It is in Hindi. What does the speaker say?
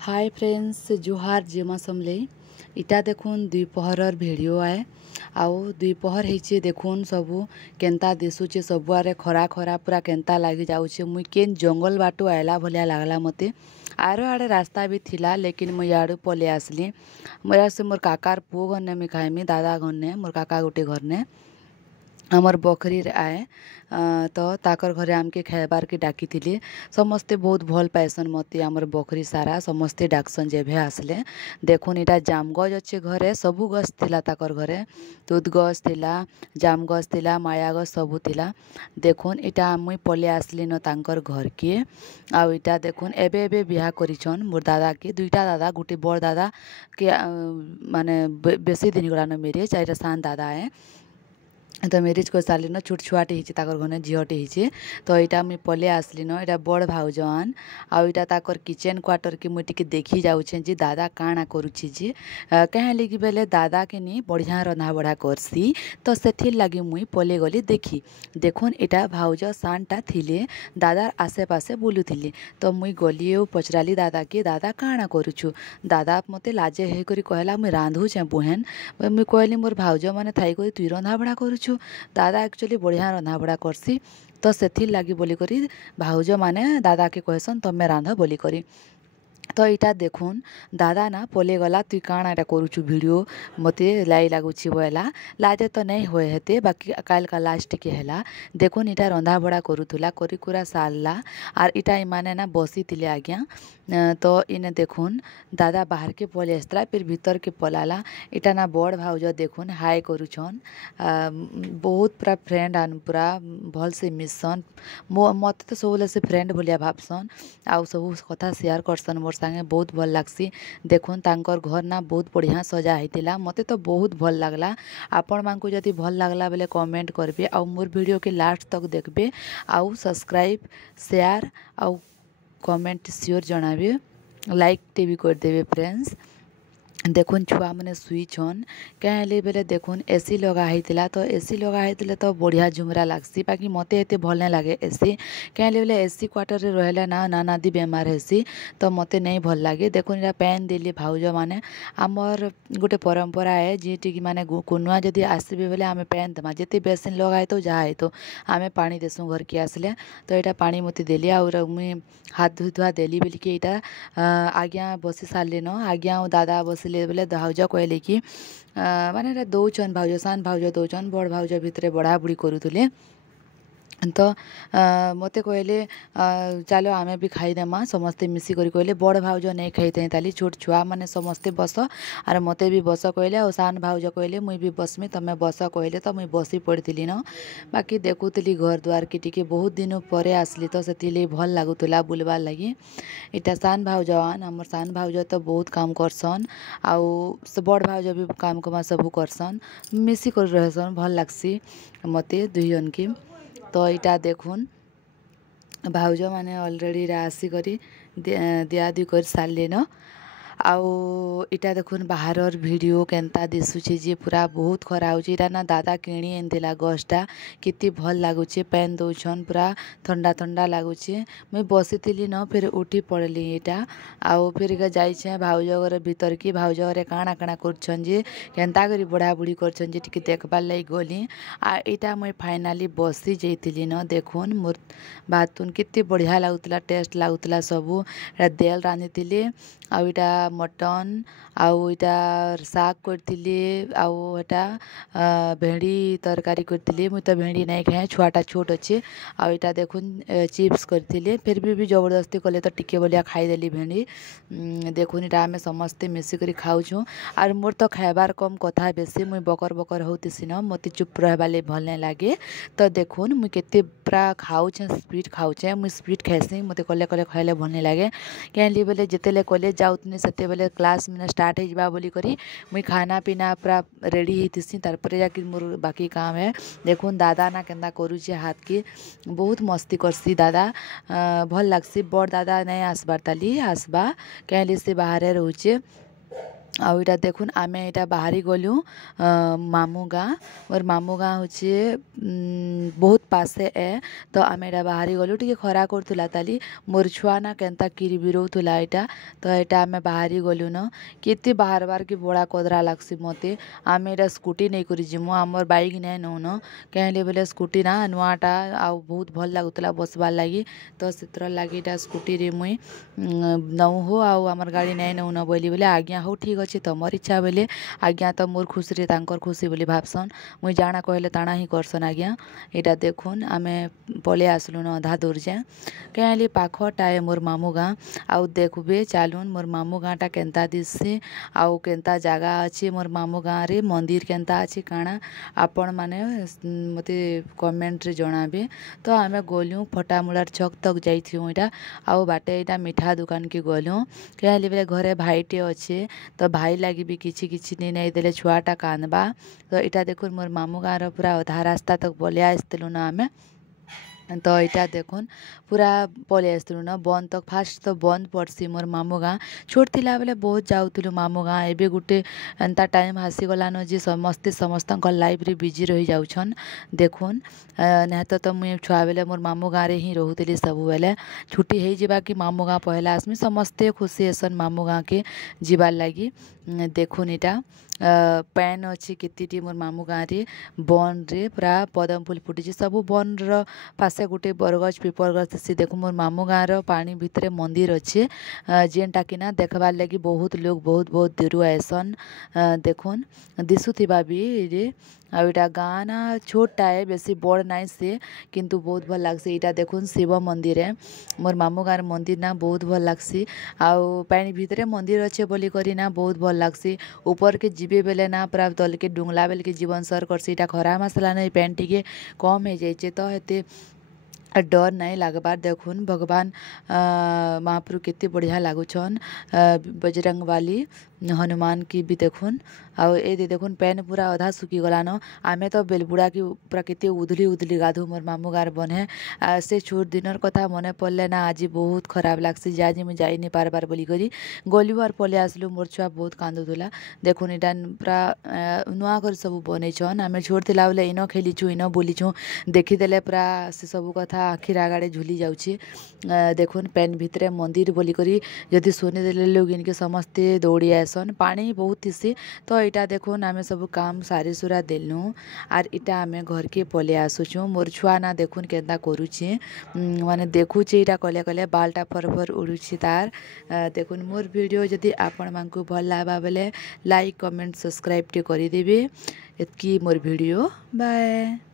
हाय फ्रेंड्स जुहार जिमा समले इटा देखुन दुपहर वीडियो आए आउ दुपहर होइछे देखुन सबू केंता दिशुचे सबुआरे खरा खरा पूरा केंता लगी जाऊे मुई केन जंगल बाटू आयला भलिया लागला मते आरो आड़े रास्ता भी थिला लेकिन मुई आड़ू पले आसली मोर से मोर काकार पुओ घरने मुई खाइमी दादा घरने मोर काका गोटे घरने आमर बकरी आए तो ताकर घरे आमके खाइबार के डाकी थिले समस्ते बहुत भल पाइसन मते आमर बकरी सारा समस्ते डाकसन जेभे आसले देखुन इटा जाम गज अच्छे घरे सबू गछ थिला ताकर घरे दूध गछ थिला जाम गछ थिला माया गछ सबू थिला देखुन इटा मुई पले आसली न तांकर घर के आउ इटा देखुन एबे एबे बिहा करिछन मोर दादा के दुईटा दादा गोटे बड़ दादा के माने बेसी दिन गलान मेरे चारिटा सान दादा आए तो मेरेज कर सारी न छोट छुआटे हिचे ताकर घने झीटे हिचे तो यहाँ मुई पले आसली न यहाँ बड़ भाउजन आउ इटा ताकर किचेन क्वार्टर के मुई टिके देखी जाऊे जी दादा काଣା करुछि जी कहें लगी बेले दादा के नी बढ़िया रंधा बढ़ा करसी तो से लगी मुई पले गली देखी देखुन इटा भाउज सानटा थिले दादार आसे पासे बुलुथिले तो मुई गली पचराली दादा के दादा काଣା करुछु दादा मते लाजे हे करी कहला मुई रांधुचे बुहेन मुई कहली मोर भाउज माने थाई करी तुई रंधा बढ़ा करुछु दादा एक्चुअली बढ़िया रंधाबढ़ा करसी तो से लगी बोली करी भाउज माने दादा के कहसन तमे रांध बोली करी तो इटा देखुन दादा ना पले गला तुई काଣା एटा करुछु वीडियो मते लाई लागुछि बोला लाजे तो नहीं होए हेते बाकी काल का लास्ट के हैला देखुन इटा रंधा बड़ा करुथुला करी कुरा सालला आर इटा इमाने ना बसी तिले आज्ञा तो इने देखुन दादा बाहर के पले आसला फिर भीतर के पलाला इटा ना बड़ भाउज देखुन हाय करुछन बहुत पूरा फ्रेंड आन पूरा भल से मिसन मत तो सब से फ्रेंड भलिया भाबसन आउ सब कथा शेयर करसन मोर संगे बहुत भल लागसी देखुन तांकर घर ना बहुत बढ़िया सजा होता मते तो बहुत भल लागला आपण मानकु जदि भल लागला बेले कमेंट करबे आउ मोर वीडियो के लास्ट तक देखबे आउ सब्सक्राइब शेयर आउ कमेंट श्योर जनाबे लाइक टीवी कर देबे फ्रेंड्स देखुन छुआ मैंने शुईछन कहें बेले देखुन एसी लगा होता तो एसी लगा होता तो बढ़िया झुमरा लगसी बाकी मत एत भल नहीं लगे एसी कहें बेले एसी क्वार्टर रे रहले ना नाना दी बेमार हेसी तो मत नहीं भल लगे देखुन यहाँ पैन देली भाउज माने आमर गोटे परंपरा है जी माने कुनुआ जदि आसबे बेले आम पैन देमा जिते बेसिन लगा तो जहाँ है तो आम पानी देसुँ घर के आसले तो यहाँ पानी मत देली और मुई हाथ धुई धुआ देली बोल कि यहाँ आज्ञा बसी सारे न आज्ञा दादा बस बेले भाउज कहले कि माने दौचन भाउज सान भाउज दौचन बड़ भाउज भितर बढ़ा बुढ़ी करूले तो मत कहले चलो आमे भी खाईदेमा समस्ते मिसी करी कहले बड़ भाउज नहीं खाई ताली छोट छुआ माने समस्ते बस आर मते भी बस कहले और सान भाउज कहले मुई भी बसमी तमे बस कहले तो मुई बसी पड़ी न बाकी देखुली घर द्वार के टिके बहुत दिन पर आसली तो से भल लगुला बुलबार लगी इटा सान भाउजवान आमर सान भाउज तो बहुत काम करसन आउ बड़ भाउज भी काम कमा सब करसन मिसी कर रहसन भल लागसी मते दुई जन के तो इटा देखुन भाउज माने ऑलरेडी राशि करी दिया दी कर सारे न आउ इटा देखुन बाहर वीडियो केंता दिशुचे जी पूरा बहुत खरा होची इटा ना दादा किणी एनथिला गछटा किति भल लागुचे पैन दौछन पूरा ठंडा ठंडा लागुचे मुई बसीथिली न फिर उठी पड़ली इटा आउ फिर जाइछे भाउज घर भीतर की भाउज घरे काଣା काଣା करछन जे केंता करी बढ़ा बुढ़ी करछन जे टिके देखबार लगी गली आ इटा मुई फाइनाली बसी जाइथिली न देखुन मोर भातुन किति बढ़िया लागुतला टेस्ट लागुतला सबू देल रांधिथिले आउ इटा मटन आउ इटा साग करथिले आउ एटा भेंडी तरकारी करथिले मुई तो भेंडी नहीं खाए छुआटा छोट अच्छे आउ इटा देखुन चिप्स करथिले फिर भी जबरदस्ती कले तो टिके बोलिया खाईदेली भेंडी देखुन इटा आमे समस्ते मिसिकरी खाऊछु आर मोर तो खाइबार कम कथा बेसी मुई बकर बकर होतीसी न मते चुप रहबाले भल नहीं लागे तो देखुन मुई केते पूरा खाऊछे स्पीड खाऊछे मुई स्पीड खाइसी मते कले कले खाइले भल नहीं लागे कहली बेले जितेले कॉलेज जाऊतनी सेते बेले क्लास में स्टार्ट हो बोली करी मुई खाना पीना पूरा रेडी होतीसी तारपरे जाकि मोर बाकी काम है देखुन दादा ना केंदा करूचे हाथ के बहुत मस्ती करसी दादा भल लागसी बड़ दादा नहीं आसबार ताली आसबा कहली से बाहर रोचे आउ इटा देखुन आमे इटा बाहरी गलु मामू गाँ मोर मामू गाँ होचे बहुत पासे ए तो आमे इटा बाहरी गलु टिके खरा करथुला ताली मोर छुआ ना केनता किरी बिरोथुला इटा तो इटा आमे बाहरी गलु न केते बाहर बार के बड़ा कदरा लागसी मते आमे इटा स्कूटी नहीं करी जिमु हमर बाइक नहीं नौ न कहले बेले स्कूटी ना नुआटा आ बहुत भल लागुतला बसबार लागी तो सेतर लागी इटा स्कूटी रे मुई नौ हो आउ हमर गाड़ी नहीं नौ न बोली बोले आज्ञा हो ठीक अच्छे तमर इच्छा बोले आज्ञा तो मोर खुशी रे तांकर खुशी बोली भाबसन मुई जाना कहले ताना ही करसन आज्ञा इटा देखुन आमे पले आसलु न आधा दूर जाए कहली पाखटाए मोर मामू गाँ आउ देखबे चालुन मोर मामू गाँटा केनता दिससी आउ केनता जगह अच्छे मोर मामू गाँ रे मंदिर केनता अच्छे काଣା आपण माने मते कमेंट रे जणाबे तो आमे गलु फटामुलार छक तक जाइथिउ इटा आउ बाटे इटा मिठा दुकान के गलु कहली बेले घरे भाईटे अच्छे तो भाई लगी भी किछि किछि नहीं देले छुआटा कांदबा तो इटा देखुन मोर मामू गाँर पूरा अधा रास्ता तक पले आसलु ना आमे तो इटा देखुन पूरा पले आसलु ना बंद तक फास्ट तो बंद पड़सी मोर मामू गाँ छोट थिला बेले बहुत जाउथुलु मामू गाँ एबे गुटे एंता टाइम हासी गलान जे समस्ते समस्तक लाइफ रे बिजी रही जाउछन देखुन ना तो मुई छुआ बेले मोर मामू गाँ रे ही रहूतिली सब बेले छुट्टी हे जिबा कि मामू गाँ पहला आसमी समस्ते खुशी हेसन मामू गाँ के जिबार लागी देखुन इटा पैन अच्छी केतीटी मोर मामू गाँ रे बन रे पूरा पदम फूल फुटी सब बन पासे गोटे बरगछ पिपर गछ से देखो मोर मामू गाँर पानी भितरे मंदिर अच्छे जेनटा कि ना देखबार लगी बहुत लोग बहुत बहुत दूर आएसन देखुन दिशुथिबा भी रे आ इटा गाँ ना छोटा है बेसी बड़ नाई से किंतु बहुत भल लागसी इटा देखुन शिव मंदिर है मोर मामू गाँर मंदिर ना बहुत भल लागसी आउ पानी भितरे मंदिर अच्छे बोली करी ना बहुत भल लागसी ऊपर के जीवे बेले ना पूरा तल के डुंगला बेल के जीवन सर करसी इटा खरा मसला नहीं पैन टिके कम हो जाइए तो हेते डर नहीं लागबार देखुन भगवान महाप्रभु केते बढ़िया लागुछन बजरंग वाली हनुमान की भी देखुन आउ ए देखुन पैन पूरा आधा सुखी गलान आमे तो बेलबुड़ा की पूरा केते उधली उधली गाधु मोर मामू गार बने से छोट दिनर कथा मने पड़ले ना आज बहुत खराब लागसी जे आज मुझे जाई नहीं पारबार बोली करी गलु आर पले आसलु मोर छुआ बहुत कांदुला देखुन इटा पूरा नुआ कर सब बनईछन आमे छोट थिला बेले इन खेलीछु इन बोलीछु देखीदेले पूरा से सब कथा आखिर आगाड़े झुली जाउछि देखुन पैन भितरे मंदिर बोली करी जदि सुनी देले लोग इनके समस्ते दौड़ी आसन पानी बहुत थिसी तो इटा देखुन आमे सब काम सारी सुरा देलु आर इटा आमे घर के पले आसुछु मोर छुआ ना देखुन केनता करूछि माने देखुछि इटा कले कले बालटा फरफर उड़ुछि तार देखुन मोर वीडियो जदि आपण मानकु भल लाबा बेले लाइक कमेंट सब्सक्राइब टे करि देबे एतकी मोर वीडियो बाय।